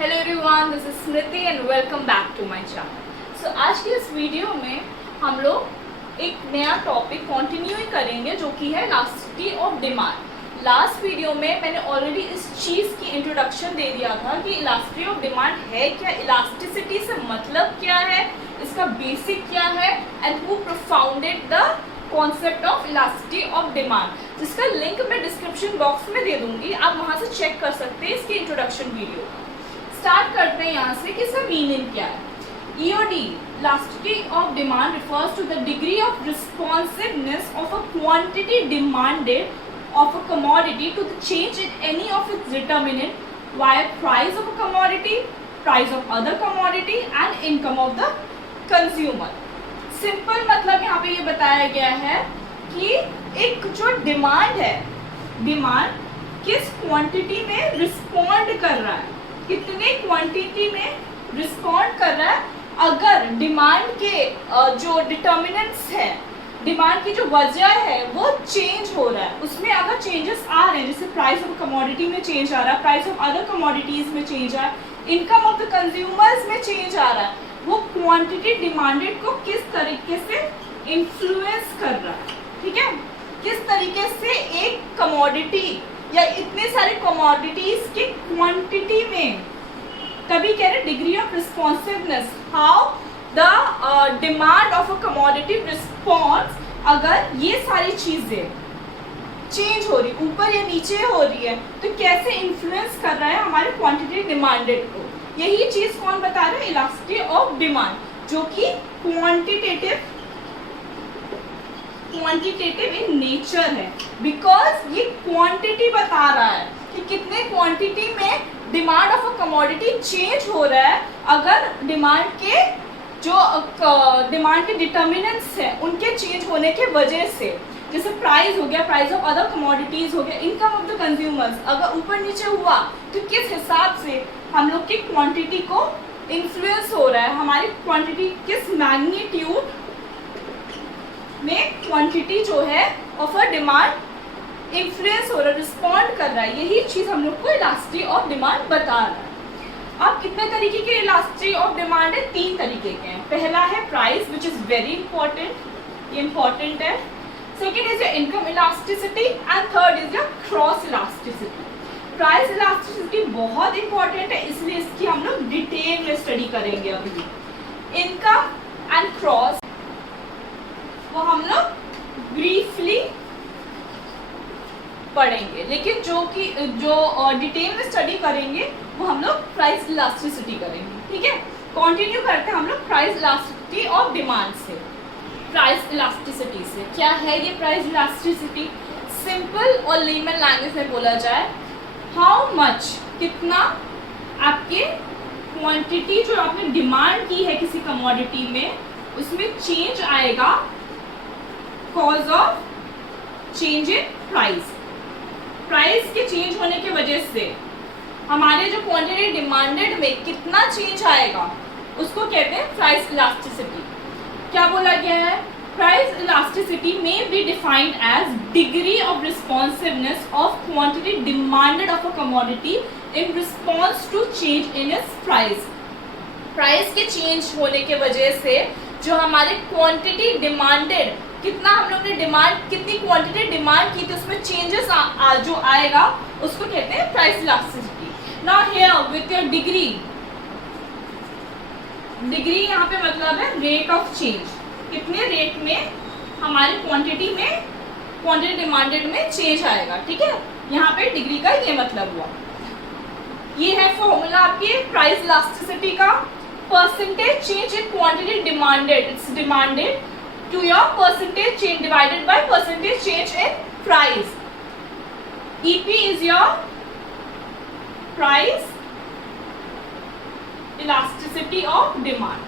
Hello everyone, this is Smriti and welcome back to my channel. So आज की इस video में हम लोग एक नया टॉपिक कंटिन्यू ही करेंगे जो कि है elasticity of demand. Last video में मैंने ऑलरेडी इस चीज़ की इंट्रोडक्शन दे दिया था कि इलास्टिसिटी ऑफ डिमांड है क्या, इलास्टिसिटी से मतलब क्या है, इसका बेसिक क्या है and who propounded the concept of elasticity of demand, जिसका लिंक मैं डिस्क्रिप्शन बॉक्स में दे दूंगी। आप वहाँ से चेक कर सकते हैं इसकी इंट्रोडक्शन वीडियो। स्टार्ट करते हैं यहाँ से कि इसका मीनिंग क्या है। EOD, elasticity of demand, refers to the degree of responsiveness of a quantity demanded of a commodity to the change in any of its determinant via price of a commodity, price of other commodity and income of the consumer। Simple मतलब यहाँ पे ये बताया गया है कि एक जो डिमांड है, डिमांड किस क्वांटिटी में रिस्पॉन्ड कर रहा है, कितने क्वांटिटी में रिस्पॉन्ड कर रहा है। अगर डिमांड के जो डिटर्मिनेंट्स हैं, डिमांड की जो वजह है वो चेंज हो रहा है, उसमें अगर चेंजेस आ रहे हैं, जैसे प्राइस ऑफ कमोडिटी में चेंज आ रहा है, प्राइस ऑफ अदर कमोडिटीज में चेंज आ रहा है, इनकम ऑफ द कंज्यूमर्स में चेंज आ रहा है, वो क्वांटिटी डिमांडेड को किस तरीके से इन्फ्लुएंस कर रहा है। ठीक है, किस तरीके से एक कमोडिटी या इतने सारे कमोडिटीज के क्वांटिटी में, तभी कह रहे degree of responsiveness, how the demand of a commodity response, अगर ये सारी चीजें चेंज हो रही, ऊपर या नीचे हो रही है, तो कैसे इन्फ्लुएंस कर रहा है हमारे क्वांटिटी डिमांडेड को। यही चीज कौन बता रहा है, इलास्टिसिटी ऑफ डिमांड, जो कि क्वांटिटेटिव इन नेचर है, बिकॉज ये क्वांटिटी बता रहा है कि कितने क्वांटिटी में demand of a commodity change हो रहा है। अगर डिमांड के जो डिमांड के डिटर्मिनेंट्स हैं उनके चेंज होने के वजह से, जैसे प्राइस हो गया, प्राइस ऑफ अदर कमोडिटीज हो गया, इनकम ऑफ द कंज्यूमर्स, अगर ऊपर नीचे हुआ तो किस हिसाब से हम लोग की क्वांटिटी को इन्फ्लुएंस हो रहा है, हमारी क्वांटिटी किस मैग्नीट्यूड में क्वांटिटी जो है ऑफ अ डिमांड इन्फ्लुएंस हो रहा है, रिस्पॉन्ड कर रहा है। यही चीज हम लोग को इलास्टिसिटी ऑफ डिमांड बता रहा है। अब कितने तरीके के इलास्टिसिटी ऑफ डिमांड है, 3 तरीके के हैं। पहला है price, which is very important, ये इंपॉर्टेंट है। Second is your income elasticity and third is your cross elasticity. Price elasticity बहुत इंपॉर्टेंट है, इसलिए इसकी हम लोग डिटेल में स्टडी करेंगे अभी। इनकम एंड क्रॉस वो हम लोग ब्रीफली पढ़ेंगे, लेकिन जो डिटेल में स्टडी करेंगे वो हम लोग प्राइस इलास्टिसिटी करेंगे। ठीक है, कंटिन्यू करते हैं हम लोग प्राइस इलास्टिसिटी ऑफ डिमांड से। प्राइस इलास्टिसिटी से क्या है ये प्राइस इलास्टिसिटी? सिंपल और लेमन लैंग्वेज में बोला जाए, हाउ मच, कितना आपके क्वांटिटी जो आपने डिमांड की है किसी कमोडिटी में, उसमें चेंज आएगा cause of change in price. Price के चेंज होने की वजह से हमारे जो क्वांटिटी डिमांडेड में कितना चेंज आएगा उसको कहते हैं प्राइस इलास्टिसिटी। क्या बोला गया है? प्राइस इलास्टिसिटी में be defined as degree of responsiveness of quantity demanded of a commodity in response to change in its price. Price के चेंज होने के वजह से जो हमारे क्वांटिटी डिमांडेड, कितना हम लोग ने डिमांड, कितनी क्वांटिटी डिमांड की थी, उसमें चेंजेस जो आएगा उसको कहते हैं price elasticity. Now here with your degree, degree यहाँ पे मतलब है रेट ऑफ चेंज, कितने रेट में हमारी क्वांटिटी डिमांडेड में चेंज आएगा। ठीक है, यहाँ पे डिग्री का ये मतलब हुआ। ये है फॉर्मूला आपकी प्राइस इलास्टिसिटी का। Percentage change in quantity demanded, it's demanded to your percentage change divided by percentage change in price. EP is your price elasticity of demand.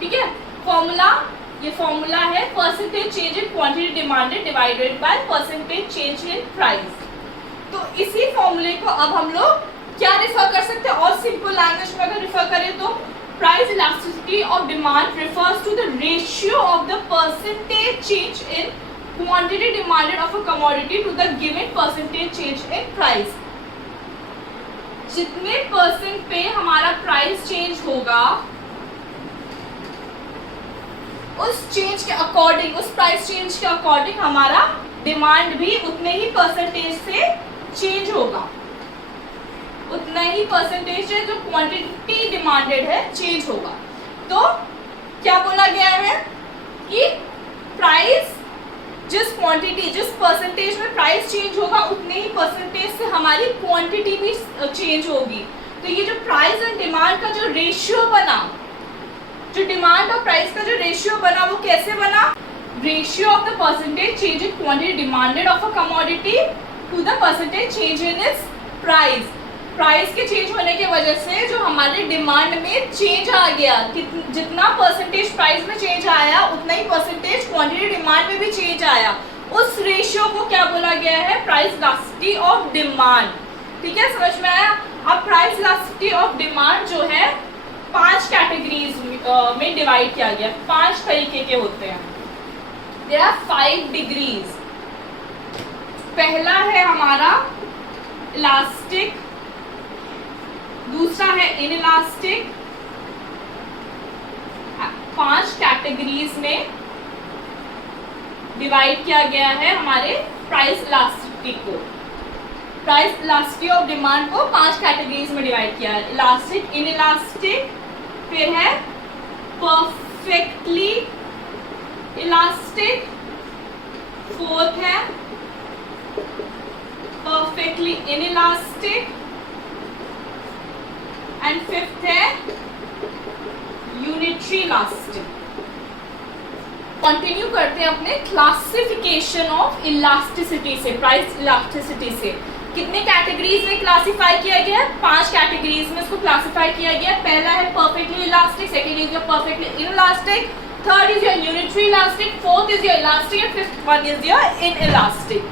ठीक है, फॉर्मूला, ये फॉर्मूला है percentage change in quantity demanded divided by percentage change in price. तो इसी फॉर्मूले को अब हम लोग क्या रेफर कर सकते हैं, और सिंपल लैंग्वेज में अगर रेफर करें तो price elasticity of demand refers to the ratio of the percentage change in quantity demanded of a commodity to the given percentage change in price. जितने परसेंट पे हमारा प्राइस चेंज होगा उस change के अकॉर्डिंग, उस price change के according हमारा demand भी उतने ही परसेंटेज से चेंज होगा। उतना ही परसेंटेज है जो क्वांटिटी डिमांडेड है चेंज होगा। तो क्या बोला गया है कि प्राइस जिस क्वांटिटी, जिस परसेंटेज में प्राइस चेंज होगा उतने ही परसेंटेज से हमारी क्वांटिटी भी चेंज होगी। तो ये जो प्राइस एंड डिमांड का जो रेशियो बना, जो डिमांड और प्राइस का जो रेशियो बना वो कैसे बना? Ratio of the percentage change in quantity demanded of a commodity to the percentage change in its price. Price के चेंज होने की वजह से जो हमारे डिमांड में चेंज आ गया, जितना परसेंटेज प्राइस में चेंज आया उतना ही परसेंटेज क्वांटिटी डिमांड में भी चेंज आया। उस रेशियो को क्या बोला गया है? Price elasticity of demand. ठीक है, समझ में आया? अब प्राइस इलास्टिसिटी ऑफ डिमांड जो है 5 कैटेगरीज में डिवाइड किया गया। 5 तरीके के होते हैं। There are 5 degrees. पहला है हमारा इलास्टिक, दूसरा है इनइलास्टिक। 5 कैटेगरीज में डिवाइड किया गया है हमारे प्राइस इलास्टिसिटी को। प्राइस इलास्टिसिटी ऑफ डिमांड को 5 कैटेगरीज में डिवाइड किया है। इलास्टिक, इनइलास्टिक, फिर है परफेक्टली इलास्टिक, फोर्थ है परफेक्टली इनइलास्टिक, एंड फिफ्थ है यूनिटरी इलास्टिक। कंटिन्यू करते हैं अपने क्लासिफिकेशन ऑफ इलास्टिसिटी से, प्राइस इलास्टिसिटी से। कितने कैटेगरीज में क्लासिफाई किया गया है? 5 कैटेगरीज में इसको क्लासिफाई किया गया है। पहला है perfectly elastic, second is your perfectly inelastic, third is your unitary elastic, fourth is your elastic, and fifth one is your inelastic.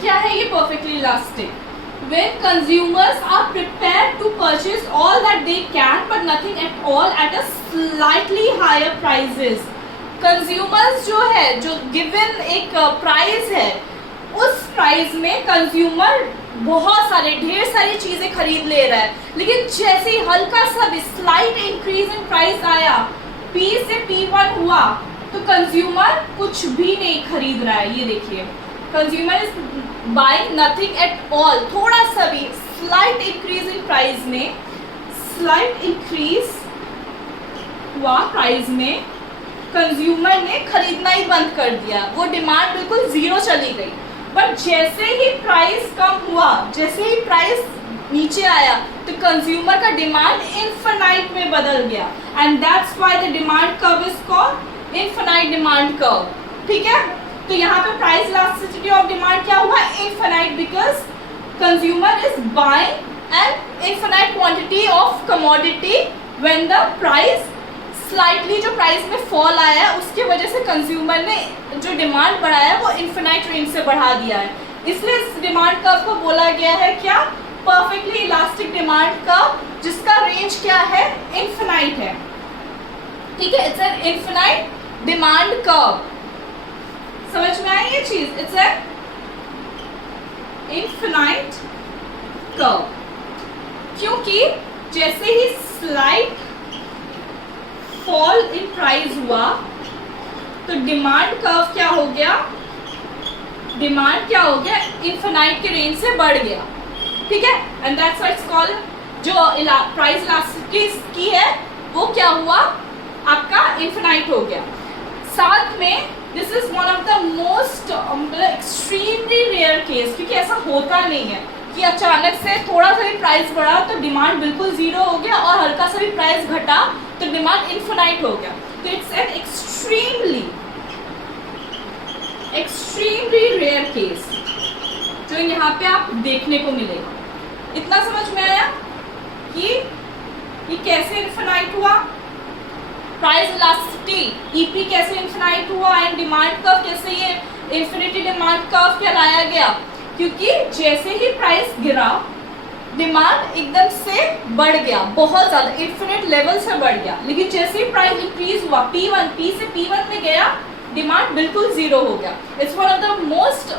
क्या है ये perfectly elastic? When consumers are prepared to purchase all that they can but nothing at all at a slightly higher prices. Consumers जो है, जो given एक price है, उस price में कंज्यूमर बहुत सारे, ढेर सारी चीजें खरीद ले रहा है, लेकिन जैसे ही हल्का सा भी स्लाइट इंक्रीज इन प्राइस आया, P से P1 हुआ, तो कंज्यूमर कुछ भी नहीं खरीद रहा है। ये देखिए, consumer is buying nothing at all. थोड़ा सा भी स्लाइट इंक्रीज इन प्राइस में, स्लाइट इंक्रीज हुआ प्राइस में, कंज्यूमर ने खरीदना ही बंद कर दिया। वो डिमांड बिल्कुल जीरो चली गई। बट जैसे ही प्राइस कम हुआ, जैसे ही प्राइस नीचे आया, तो कंज्यूमर का डिमांड इनफिनाइट में बदल गया। And that's why the demand curve is called infinite demand curve. ठीक है, तो यहाँ पे प्राइस इलास्टिसिटी ऑफ डिमांड क्या हुआ? Infinite, because consumer is buying an infinite quantity of commodity when the price slightly, जो प्राइस में फॉल आया है उसके वजह से कंज्यूमर ने जो डिमांड बढ़ाया है वो इनफिनाइट रेंज से बढ़ा दिया है। इसलिए इस डिमांड कर्व को बोला गया है क्या? परफेक्टली इलास्टिक डिमांड कर्व, जिसका रेंज क्या है? इनफिनाइट है। ठीक है, it's an infinite demand curve. समझ में आई ये चीज? इट्स एन इनफिनाइट कर्व, क्योंकि जैसे ही स्लाइट फॉल इन प्राइस हुआ तो डिमांड कर्व क्या हो गया? डिमांड क्या हो गया? इनफिनाइट के रेंज से बढ़ गया। ठीक है, and that's why it's called, जो प्राइस इलास्टिसिटी की है वो क्या हुआ? आपका इनफिनाइट हो गया। साथ में this is one of the most extremely rare case, क्योंकि ऐसा होता नहीं है कि अचानक से थोड़ा सा भी प्राइस बढ़ा तो डिमांड बिल्कुल जीरो हो गया, और हल्का सा भी प्राइस घटा तो डिमांड इनफिनाइट हो गया। तो it's an extremely rare case जो यहाँ पे आप देखने को मिलेगा। इतना समझ में आया कि ये कैसे इनफिनाइट हुआ? प्राइस इलास्टिसिटी ईपी कैसे इनफिनाइट हुआ, एंड डिमांड कर्व कैसे ये इन्फिनिटी डिमांड कर्व कहलाया गया? क्योंकि जैसे ही प्राइस गिरा डिमांड एकदम से बढ़ गया, बहुत ज़्यादा इन्फिनिट लेवल से बढ़ गया, लेकिन जैसे ही प्राइस इंक्रीज हुआ P से P1 में गया, डिमांड बिल्कुल जीरो हो गया। It's one of the most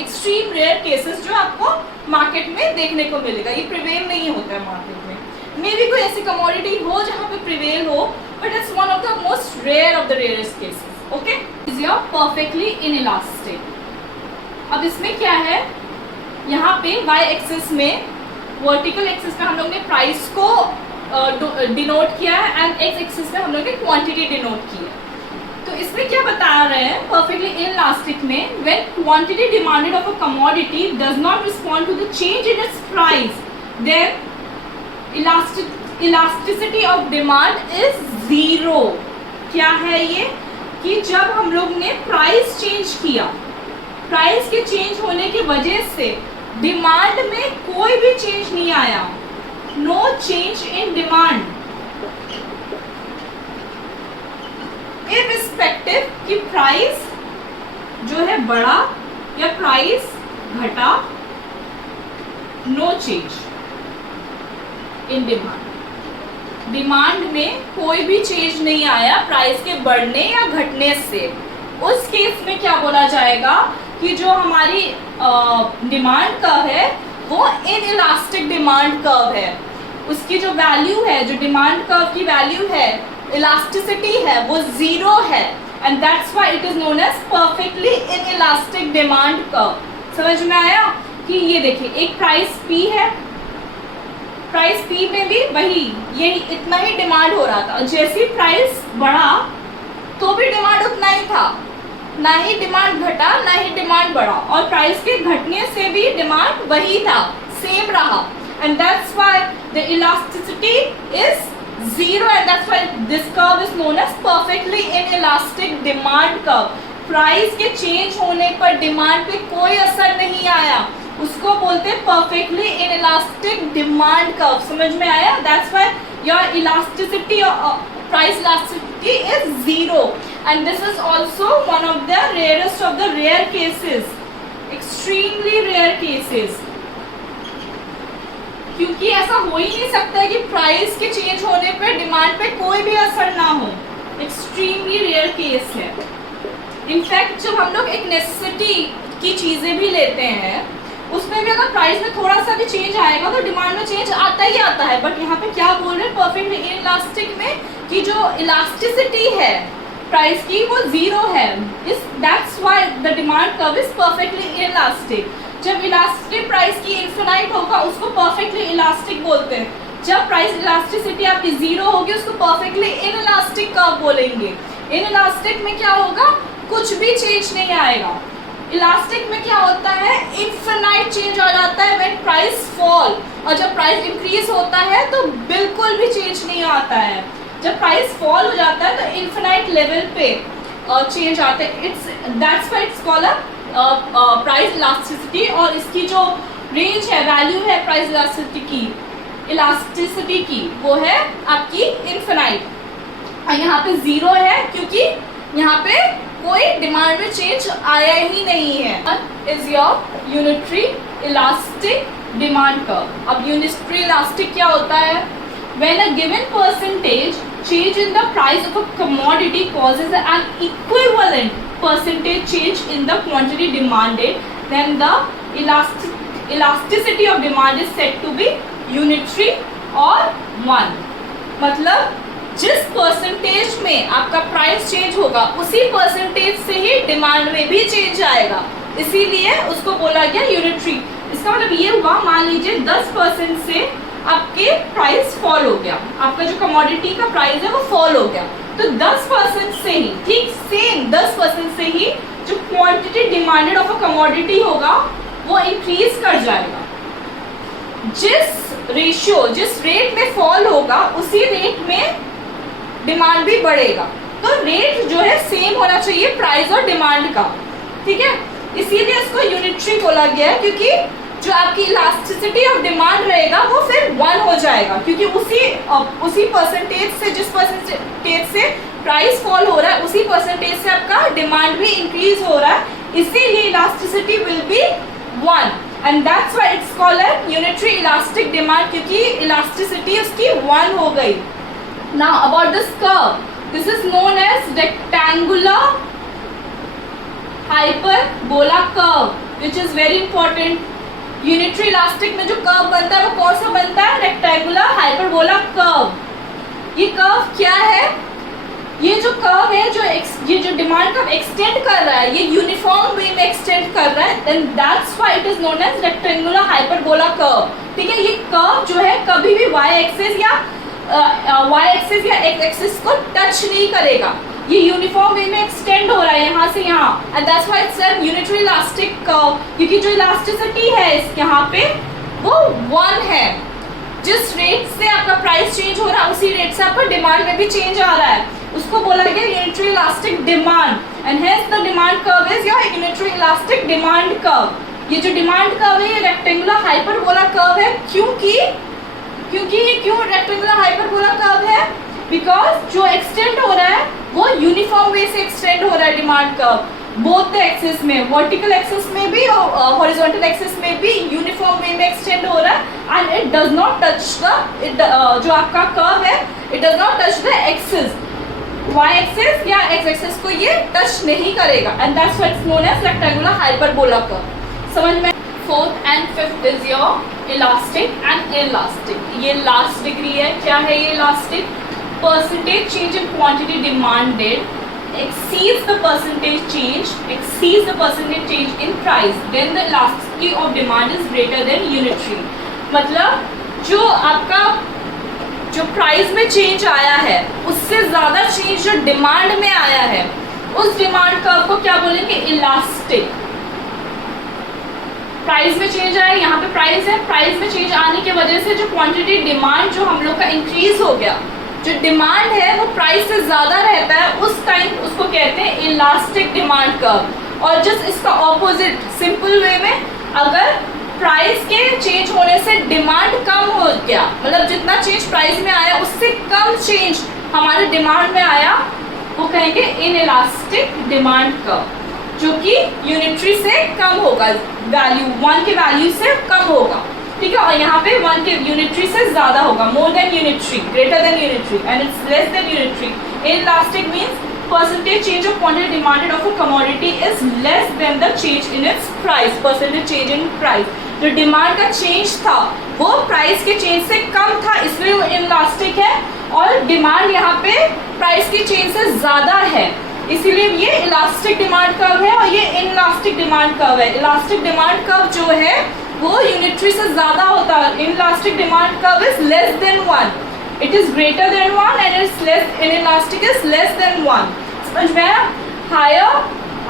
extreme rare cases जो आपको मार्केट में देखने को मिलेगा, ये प्रिवेल नहीं होता है मार्केट में। मे बी कोई ऐसी कमोडिटी हो जहाँ पे प्रिवेल हो, but it's one of the most rare of the rarest cases. Okay, is your perfectly inelastic. अब इसमें क्या है, यहाँ पे वाई एक्सिस में, वर्टिकल एक्सिस में हम लोग ने प्राइस को डिनोट किया है एंड एक्स एक्सिस में हम लोग ने क्वांटिटी डिनोट की है। तो इसमें क्या बता रहे हैं, परफेक्टली इनइलास्टिक में when quantity demanded of a commodity does not respond to the change in its price, then elasticity of demand is zero. क्या है ये, कि जब हम लोग ने प्राइस चेंज किया, प्राइस के चेंज होने की वजह से डिमांड में कोई भी चेंज नहीं आया, no change in demand, irrespective कि प्राइस जो है बढ़ा या प्राइस घटा, no change in demand. Demand में कोई भी चेंज नहीं आया प्राइस के बढ़ने या घटने से। उस केस में क्या बोला जाएगा कि जो हमारी डिमांड कर्व है वो इनइलास्टिक डिमांड कर्व है, उसकी जो वैल्यू है, जो डिमांड कर्व की वैल्यू है, इलास्टिसिटी है, वो जीरो है, and that's why it is known as perfectly inelastic demand curve. समझ में आया कि ये देखिए एक प्राइस P है, प्राइस P में भी वही यही इतना ही डिमांड हो रहा था, और जैसे ही प्राइस बढ़ा तो भी डिमांड उतना ही था, ना ही डिमांड घटा ना ही डिमांड बढ़ा, और प्राइस के घटने से भी डिमांड वही था, सेम रहा, and that's why the elasticity is zero, and that's why this curve is known as perfectly inelastic demand curve. Price के चेंज होने पर डिमांड पे कोई असर नहीं आया, उसको बोलते हैं perfectly inelastic demand curve। समझ में आया? That's why your elasticity or price elasticity is zero, and this is also one of the rarest of the rare cases, extremely rare cases, क्योंकि ऐसा हो ही नहीं सकता है कि प्राइस के चेंज होने पे डिमांड पे कोई भी असर ना हो। एक्सट्रीमली रेयर केस है। इनफैक्ट जब हम लोग एक नेसेसिटी की चीज़ें भी लेते हैं, उसमें भी अगर प्राइस में थोड़ा सा भी चेंज आएगा तो डिमांड में चेंज आता ही आता है, बट यहाँ पे क्या बोल रहे हैं परफेक्टली इनइलास्टिक में कि जो इलास्टिसिटी है प्राइस की वो जीरो है, इस that's why the demand curve is perfectly inelastic. जब इलास्टिक प्राइस की इन्फिनाइट होगा उसको परफेक्टली इलास्टिक बोलते हैं। जब प्राइस इलास्टिसिटी आपकी जीरो होगी उसको परफेक्टली इनइलास्टिक कर्व बोलेंगे। इनइलास्टिक में क्या होगा, कुछ भी चेंज नहीं आएगा। इलास्टिक में क्या होता है, इन्फिनाइट चेंज आ जाता है व्हेन प्राइस फॉल, और जब प्राइस इंक्रीज होता है तो बिल्कुल भी चेंज नहीं आता है। जब प्राइस फॉल हो जाता है तो इन्फिनाइट लेवल पे चेंज आता है। It's that's why it's called a price elasticity, और इसकी जो रेंज है, वैल्यू है प्राइस इलास्टिसिटी की वो है आपकी इन्फिनाइट, और यहाँ पे जीरो है क्योंकि यहाँ पे कोई डिमांड में चेंज आया ही नहीं है। Is your unitary elastic demand curve. अब यूनिटरी इलास्टिक क्या होता है, when a given percentage change in the price of a commodity causes an equivalent percentage change in the quantity demanded, then the elasticity of demand is said to be unitary or 1। मतलब जिस percentage में आपका price change होगा उसी percentage से ही demand में भी change आएगा, इसीलिए उसको बोला गया यूनिटरी। इसका मतलब ये हुआ, मान लीजिए 10% से आपके प्राइस फॉल हो गया, आपका जो कमोडिटी का प्राइस है वो फॉल हो गया, तो 10% से ही, ठीक सेम 10% से ही जो quantity demanded of a commodity होगा वो इंक्रीज कर जाएगा। जिस रेशियो, जिस रेट में फॉल होगा उसी रेट में डिमांड भी बढ़ेगा, तो रेट जो है सेम होना चाहिए प्राइस और डिमांड का, ठीक है। इसीलिए इसको यूनिटरी बोला गया है, क्योंकि जो आपकी इलास्टिसिटी ऑफ डिमांड रहेगा वो फिर 1 हो जाएगा, क्योंकि उसी परसेंटेज से, जिस परसेंटेज से प्राइस फॉल हो रहा है उसी परसेंटेज से आपका डिमांड भी इंक्रीज हो रहा है, इसीलिए elasticity will be 1, and that's why it's called an unitary elastic demand, क्योंकि इलास्टिसिटी उसकी 1 हो गई। Now about this curve, this is known as rectangular hyperbola curve, which is very important. Unitary elastic में जो कर्व बनता है वो कौन सा बनता है? Rectangular hyperbola curve. ये कर्व क्या है? ये जो कर्व है, ये जो डिमांड कर्व एक्सटेंड कर रहा है, ये यूनिफॉर्म वे में एक्सटेंड कर रहा है, then that's why it is known as rectangular hyperbola curve. ठीक है, ये कर्व जो है कभी भी y एक्सिस या x एक्सिस को टच नहीं करेगा, ये यूनिफॉर्म वे में एक्सटेंड हो रहा है यहाँ से यहाँ, and that's why it's a unitary elastic curve, क्योंकि जो इलास्टिसिटी है इस यहाँ पे वो 1 है। जिस रेट से आपका प्राइस चेंज हो रहा है उसी रेट से आपका डिमांड में भी चेंज आ रहा है, उसको बोला गया unitary elastic demand, and hence the demand curve is your unitary elastic demand curve. ये जो डिमांड कर्व है ये रेक्टेंगुलर हाइपरबोला कर्व है। क्योंकि ये क्यों रेक्टेंगुलर हाइपरबोला कर्व है? बिकॉज जो एक्सटेंड हो रहा है वो यूनिफॉर्म वे से एक्सटेंड हो रहा है demand curve, both the axis में, वर्टिकल एक्सिस में भी और हॉरिजॉन्टल एक्सिस में भी यूनिफॉर्म वे में एक्सटेंड हो रहा है, and it does not touch the जो आपका कर्व है, it does not touch the axis, y axis या x एक्सिस को ये टच नहीं करेगा, and that's why it's known as rectangular hyperbola curve. समझ में? Fourth and fifth is your elastic and inelastic. ये लास्ट डिग्री है। क्या है ये elastic? Percentage change in quantity demanded exceeds the percentage change in price, then the elasticity of demand is greater than unitary। मतलब जो आपका जो price में चेंज आया है उससे ज़्यादा चेंज जो डिमांड में आया है उस डिमांड कर्व को क्या बोलेंगे? इलास्टिक। प्राइस में चेंज आया, यहाँ पे प्राइस है, प्राइस में चेंज आने की वजह से जो क्वांटिटी डिमांड जो हम लोग का इंक्रीज हो गया, जो डिमांड है वो प्राइस से ज़्यादा रहता है, उस टाइम उसको कहते हैं इलास्टिक डिमांड कर्व। और जस्ट इसका ऑपोजिट सिंपल वे में, अगर प्राइस के चेंज होने से डिमांड कम हो गया, मतलब जितना चेंज प्राइस में आया उससे कम चेंज हमारे डिमांड में आया, वो कहेंगे इनइलास्टिक डिमांड कर्व, जो कि यूनिटरी से कम होगा, वैल्यू 1 के वैल्यू से कम होगा। ठीक है, और यहाँ पे 1 के यूनिटरी से ज़्यादा होगा, more than unitary, greater than unitary, and it's less than unitary. Inelastic means percentage change of quantity demanded of a commodity is less than the change in its price, percentage change in price। जो demand का change था वो price के change से कम था, इसलिए वो inelastic है, और डिमांड यहाँ पे प्राइस के चेंज से ज़्यादा है, इसीलिए ये इलास्टिक डिमांड कर्व है, और ये इनइलास्टिक डिमांड कर्व है। इलास्टिक डिमांड कर्व जो है वो यूनिटरी से ज़्यादा होता है, inelastic demand curve is less than 1, it is greater than 1 and it's less, inelastic is less than 1। समझ में आया? हायर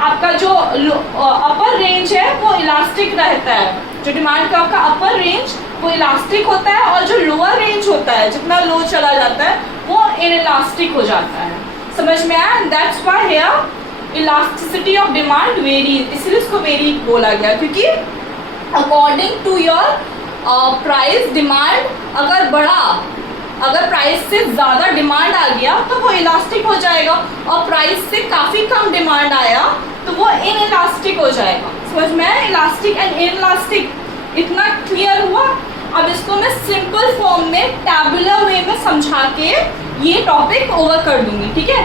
आपका जो अपर रेंज है वो इलास्टिक रहता है, जो डिमांड कर्व का अपर रेंज वो इलास्टिक होता है, और जो लोअर रेंज होता है जितना लो चला जाता है वो इनइलास्टिक हो जाता है। समझ में आया? That's why here elasticity of demand very, इसलिए इसको वेरी बोला गया, क्योंकि according to your price demand अगर बढ़ा, अगर प्राइस से ज़्यादा डिमांड आ गया तो वो इलास्टिक हो जाएगा, और प्राइस से काफ़ी कम डिमांड आया तो वो इनइलास्टिक हो जाएगा। समझ में आया? इलास्टिक एंड इनइलास्टिक, इतना क्लियर हुआ? अब इसको मैं सिंपल फॉर्म में टैबुलर वे में समझा के ये टॉपिक ओवर कर दूंगी। ठीक है,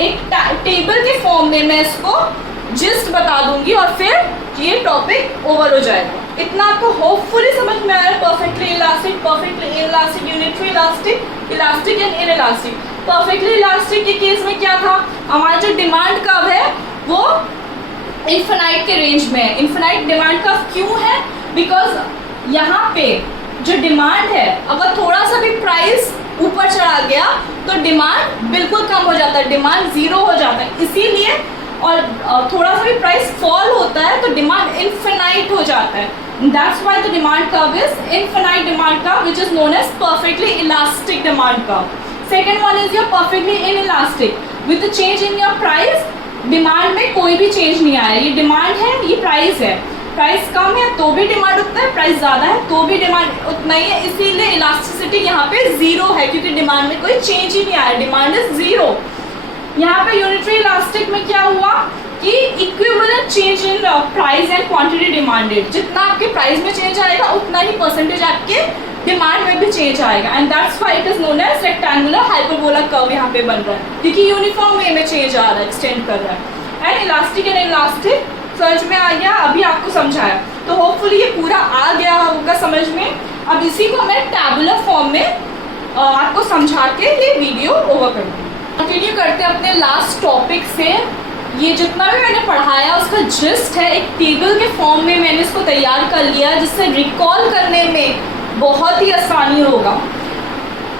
एक टेबल के फॉर्म में मैं इसको जिस्ट बता दूंगी और फिर ये टॉपिक ओवर हो जाएगा। इतना आपको होपफुली समझ में आया? Perfectly elastic, perfectly inelastic, unitary elastic, elastic and inelastic. Perfectly elastic के केस में क्या था? हमारा जो डिमांड कर्व है वो इन्फिनाइट के रेंज में है। इन्फिनाइट डिमांड कर्व क्यों है? बिकॉज यहाँ पे जो डिमांड है अगर थोड़ा सा भी प्राइस ऊपर चढ़ा गया तो डिमांड बिल्कुल कम हो जाता है, डिमांड ज़ीरो हो जाता है, इसीलिए, और थोड़ा सा भी प्राइस फॉल होता है तो डिमांड इन्फिनाइट हो जाता है। That's why the demand curve is infinite demand curve, which is known as perfectly elastic demand curve. Second one is your perfectly inelastic, with the change in your price demand में कोई भी change नहीं आया, ये demand है, ये price है, price कम है तो भी डिमांड उतना है, प्राइस ज़्यादा है तो भी डिमांड उतना ही है, इसीलिए इलास्टिसिटी यहाँ पे ज़ीरो है, क्योंकि डिमांड में कोई चेंज ही नहीं आया, डिमांड इज ज़ीरो। यहाँ पे यूनिटरी इलास्टिक में क्या हुआ कि equivalent change in price and quantity demanded, जितना आपके प्राइस में चेंज आएगा उतना ही परसेंटेज आपके डिमांड में भी चेंज आएगा, and that's why it is known as rectangular hyperbola curve यहाँ पे बन रहा है, क्योंकि यूनिफॉर्म वे में चेंज आ रहा है, एक्सटेंड कर रहा है। एंड इलास्टिक एंड इलास्टिक समझ में आ गया, अभी आपको समझाया, तो होपफुली ये पूरा आ गया होगा समझ में। अब इसी को मैं टैबुलर फॉर्म में आपको समझा के ये वीडियो ओवर कर दूँ। कंटिन्यू करते हैं अपने लास्ट टॉपिक से। ये जितना भी मैंने पढ़ाया उसका जिस्ट है, एक टेबल के फॉर्म में मैंने इसको तैयार कर लिया, जिससे रिकॉल करने में बहुत ही आसानी होगा।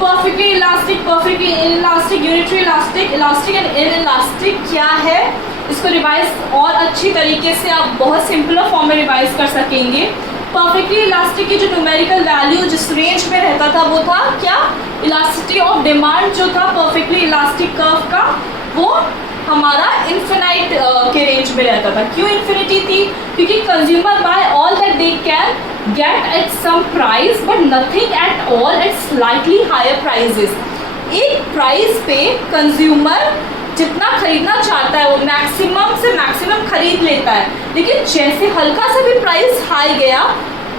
Perfectly elastic, perfectly elastic, unitary elastic, elastic and inelastic क्या है, इसको रिवाइज और अच्छी तरीके से आप बहुत सिंपलर फॉर्म में रिवाइज कर सकेंगे। परफेक्टली इलास्टिक की जो न्यूमेरिकल वैल्यू जिस रेंज में रहता था वो था क्या, इलास्टिसिटी ऑफ डिमांड जो था परफेक्टली इलास्टिक कर्व का, वो हमारा इन्फिनाइट के रेंज में रहता था। क्यों इन्फिनिटी थी? क्योंकि consumer buy all that they can get at some price but nothing at all at slightly higher prices. एक प्राइस पे कंज्यूमर जितना खरीदना चाहता है वो मैक्सिमम से मैक्सिमम खरीद लेता है, लेकिन जैसे हल्का सा भी प्राइस हाई गया,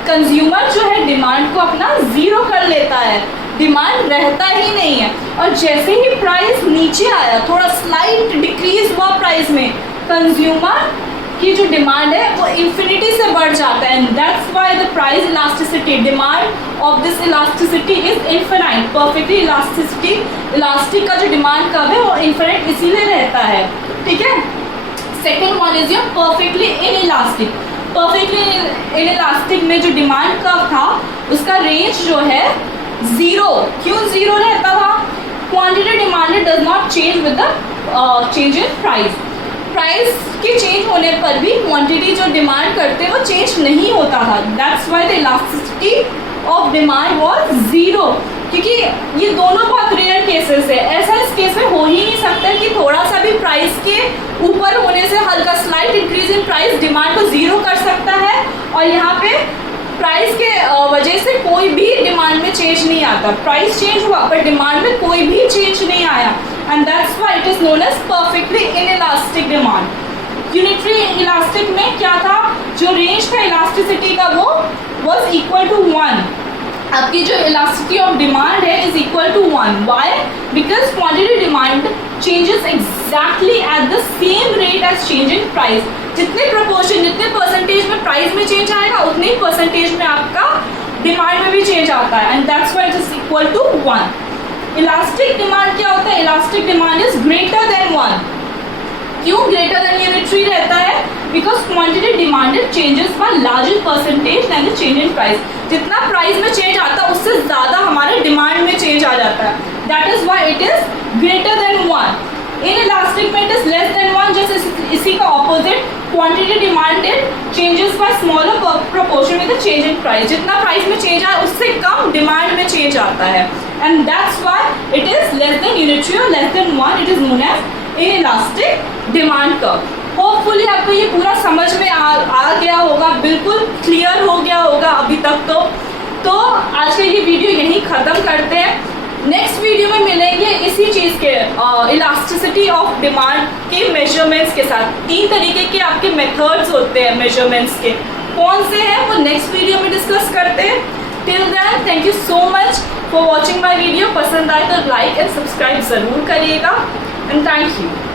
कंज्यूमर जो है डिमांड को अपना ज़ीरो कर लेता है, डिमांड रहता ही नहीं है। और जैसे ही प्राइस नीचे आया, थोड़ा स्लाइट डिक्रीज हुआ प्राइस में, कंज्यूमर की जो डिमांड है वो इन्फिनिटी से बढ़ जाता है। And that's why the price elasticity, demand of this elasticity is infinite. Perfectly elasticity, elastic का जो डिमांड कर्व है वो इन्फिनिट इसीलिए रहता है, ठीक है। Second one is your perfectly inelastic. Perfectly inelastic में जो डिमांड कर्व था उसका रेंज जो है ज़ीरो। क्यों ज़ीरो रहता था? Quantity demanded does not change with the change in price. Price के चेंज होने पर भी क्वांटिटी जो डिमांड करते हैं वो चेंज नहीं होता था। That's why the elasticity of demand was zero. क्योंकि ये दोनों बहुत रेयर केसेस है, ऐसा इस केस में हो ही नहीं सकता कि थोड़ा सा भी प्राइस के ऊपर होने से हल्का slight increase in price demand को ज़ीरो कर सकता है, और यहाँ पे प्राइस के वजह से कोई भी डिमांड में चेंज नहीं आता। प्राइस चेंज हुआ पर डिमांड में कोई भी चेंज नहीं आया, and that's why it is known as perfectly inelastic demand. Unitary elastic में क्या था, जो रेंज था इलास्टिसिटी का वो वाज इक्वल टू 1। आपकी जो इलास्टिसिटी ऑफ डिमांड है is equal to 1। Why? Because quantity demand changes exactly at the same rate as change in price. जितने प्रोपोर्शन, जितने परसेंटेज में प्राइस में चेंज आएगा उतने ही परसेंटेज में आपका डिमांड में भी चेंज आता है, and that's why it is equal to 1। Elastic demand क्या होता है? Elastic demand is greater than 1। क्यों ग्रेटर देन यूनिटरी रहता है? Because quantity demanded changes by larger percentage than the change in price. जितना प्राइस में चेंज आता है उससे ज़्यादा हमारे डिमांड में चेंज आ जाता है। That is why it is greater than 1। In elastic में इट इज लेस देन 1, जैसे इसी का opposite, quantity demanded changes by smaller proportion with the change in price. जितना प्राइस में चेंज आए उससे कम डिमांड में चेंज आता है, and that's why it is less than unitary और less than 1। It is known as inelastic demand curve. Hopefully आपको ये पूरा समझ में आ गया होगा, बिल्कुल क्लियर हो गया होगा अभी तक। तो आज का ये वीडियो यहीं ख़त्म करते हैं। नेक्स्ट वीडियो में मिलेंगे इसी चीज़ के इलास्टिसिटी ऑफ डिमांड के मेजरमेंट्स के साथ। 3 तरीके के आपके मेथड्स होते हैं मेजरमेंट्स के, कौन से हैं वो नेक्स्ट वीडियो में डिस्कस करते हैं। Till then thank you so much for watching my video. पसंद आए तो लाइक एंड सब्सक्राइब ज़रूर करिएगा, एंड थैंक यू।